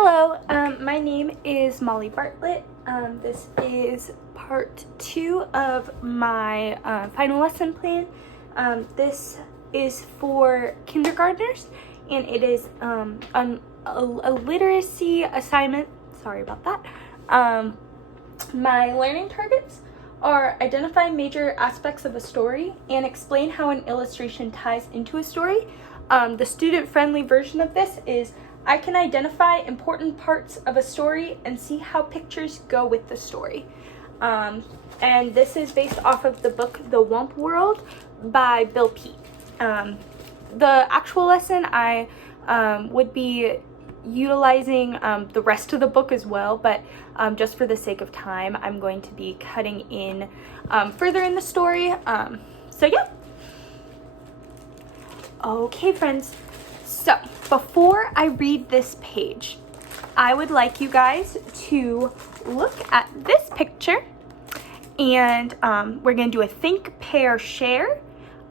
Hello, my name is Molly Bartlett. This is part 2 of my final lesson plan. This is for kindergartners, and it is a literacy assignment. Sorry about that. My learning targets are identify major aspects of a story and explain how an illustration ties into a story. The student-friendly version of this is I can identify important parts of a story and see how pictures go with the story. And this is based off of the book The Wump World by Bill Peet. The actual lesson, I would be utilizing the rest of the book as well, but just for the sake of time, I'm going to be cutting in further in the story. So yeah. Okay, friends. So, before I read this page, I would like you guys to look at this picture, and we're going to do a think, pair, share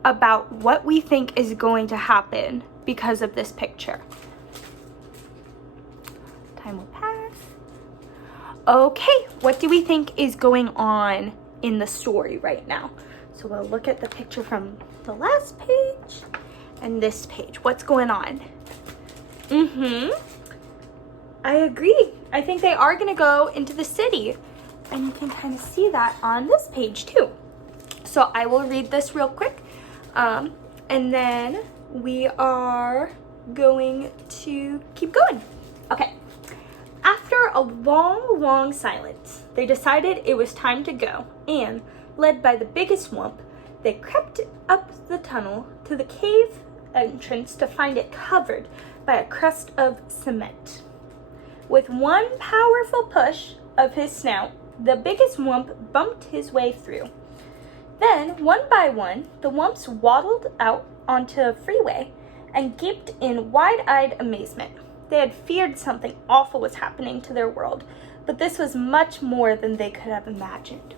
about what we think is going to happen because of this picture. Time will pass. Okay, what do we think is going on in the story right now? So we'll look at the picture from the last page and this page. What's going on? I agree. I think they are going to go into the city. And you can kind of see that on this page too. So I will read this real quick. And then we are going to keep going. Okay. After a long, long silence, they decided it was time to go. And, led by the biggest Wump, they crept up the tunnel to the cave entrance to find it covered by a crust of cement. With one powerful push of his snout, the biggest Wump bumped his way through. Then, one by one, the Wumps waddled out onto a freeway and gaped in wide-eyed amazement. They had feared something awful was happening to their world, but this was much more than they could have imagined.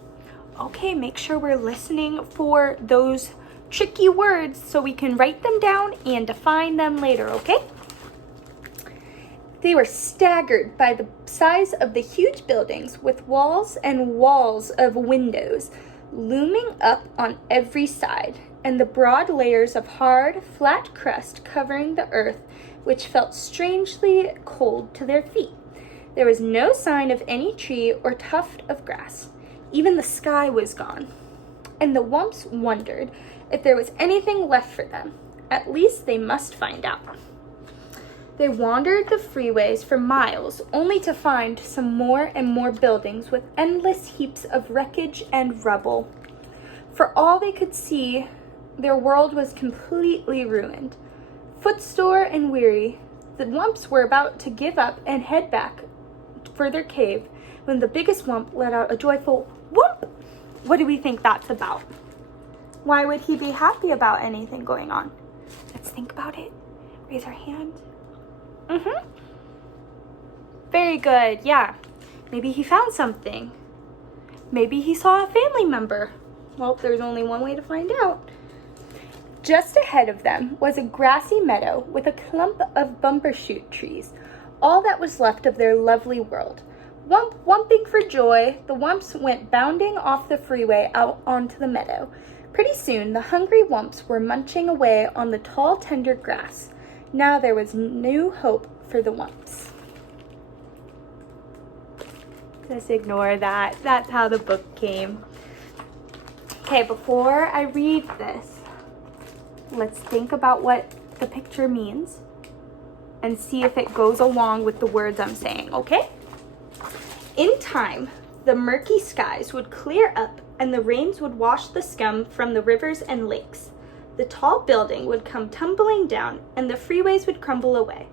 Okay, make sure we're listening for those tricky words so we can write them down and define them later, okay? They were staggered by the size of the huge buildings with walls and walls of windows looming up on every side, and the broad layers of hard, flat crust covering the earth, which felt strangely cold to their feet. There was no sign of any tree or tuft of grass. Even the sky was gone. And the Wumps wondered if there was anything left for them. At least they must find out. They wandered the freeways for miles, only to find some more and more buildings with endless heaps of wreckage and rubble. For all they could see, their world was completely ruined. Footsore and weary, the Wumps were about to give up and head back for their cave when the biggest Wump let out a joyful whoop. What do we think that's about? Why would he be happy about anything going on? Let's think about it. Raise our hand. Very good, yeah. Maybe he found something. Maybe he saw a family member. Well, there's only one way to find out. Just ahead of them was a grassy meadow with a clump of bumbershoot trees, all that was left of their lovely world. Wumping for joy, the Wumps went bounding off the freeway out onto the meadow. Pretty soon, the hungry Wumps were munching away on the tall, tender grass. Now there was new hope for the Wumps. Just ignore that. That's how the book came. Okay, before I read this, let's think about what the picture means and see if it goes along with the words I'm saying, okay? In time, the murky skies would clear up and the rains would wash the scum from the rivers and lakes. The tall building would come tumbling down and the freeways would crumble away.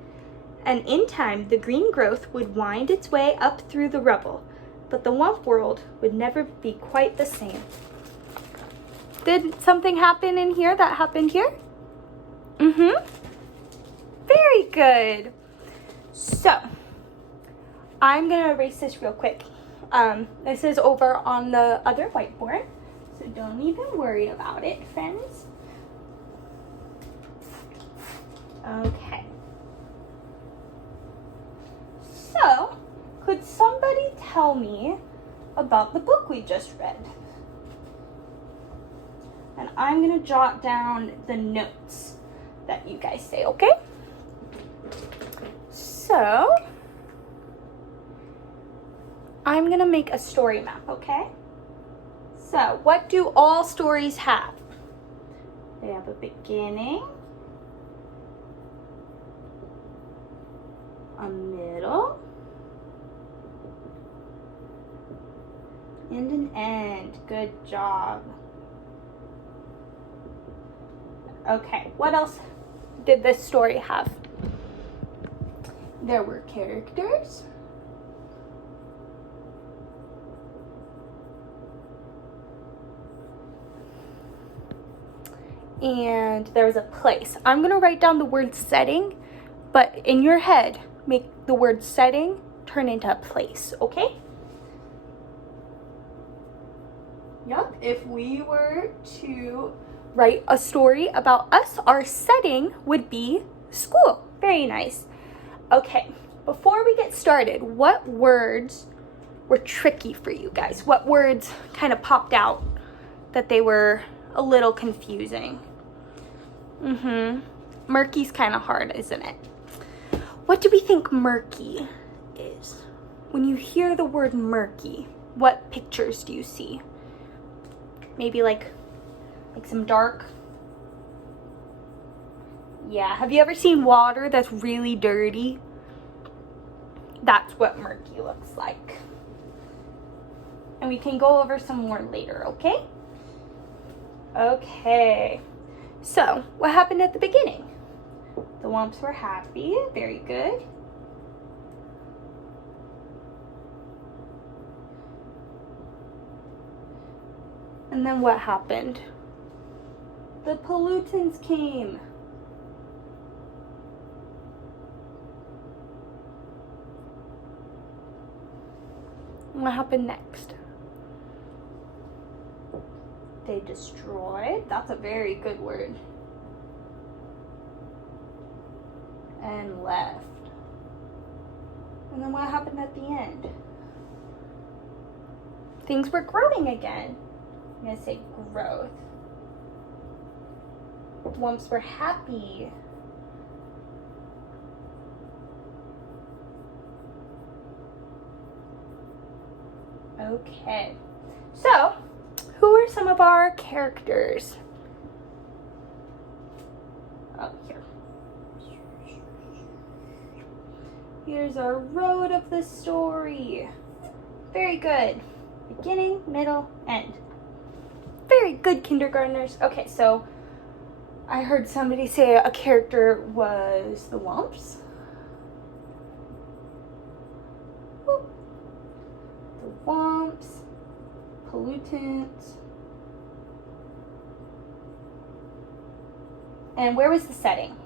And in time, the green growth would wind its way up through the rubble, but the Wump world would never be quite the same. Did something happen in here that happened here? Very good. So, I'm going to erase this real quick. This is over on the other whiteboard, so don't even worry about it, friends. Okay. tell me about the book we just read. And I'm gonna jot down the notes that you guys say, okay? So, I'm gonna make a story map, okay? So, what do all stories have? They have a beginning, a middle, and an end. Good job. Okay, what else did this story have? There were characters. And there was a place. I'm gonna write down the word setting, but in your head, make the word setting turn into a place, okay? Yup, if we were to write a story about us, our setting would be school. Very nice. Okay, before we get started, what words were tricky for you guys? What words kind of popped out that they were a little confusing? Murky's kind of hard, isn't it? What do we think murky is? When you hear the word murky, what pictures do you see? Maybe like some dark. Yeah, have you ever seen water that's really dirty? That's what murky looks like. And we can go over some more later, okay? Okay. So, what happened at the beginning? The Wumps were happy. Very good. And then what happened? The pollutants came. What happened next? They destroyed. That's a very good word. And left. And then what happened at the end? Things were growing again. I'm going to say growth. Wumps were happy. Okay. So, who are some of our characters? Oh, here. Here's our road of the story. Very good. Beginning, middle, end. Very good, kindergartners. Okay, so I heard somebody say a character was the Wumps. Whoop. The Wumps, pollutants. And where was the setting?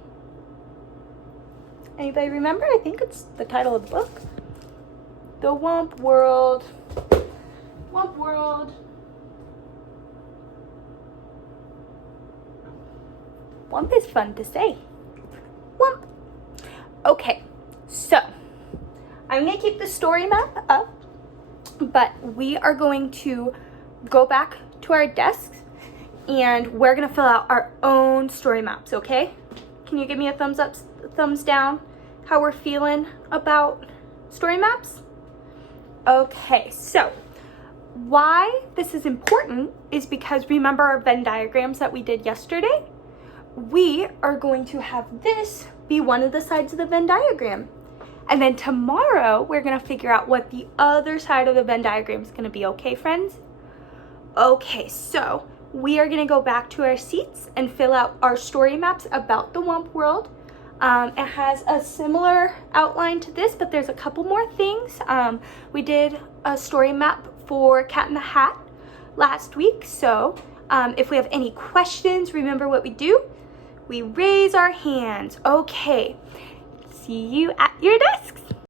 Anybody remember? I think it's the title of the book. The Wump World. Wump World. Wump is fun to say. Wump. Okay, so I'm going to keep the story map up, but we are going to go back to our desks and we're going to fill out our own story maps, okay? Can you give me a thumbs up, thumbs down, how we're feeling about story maps? Okay, so why this is important is because remember our Venn diagrams that we did yesterday? We are going to have this be one of the sides of the Venn diagram. And then tomorrow, we're going to figure out what the other side of the Venn diagram is going to be, okay, friends? Okay, so we are going to go back to our seats and fill out our story maps about the Wump World. It has a similar outline to this, but there's a couple more things. We did a story map for Cat in the Hat last week, so if we have any questions, remember what we do? We raise our hands. Okay, see you at your desks.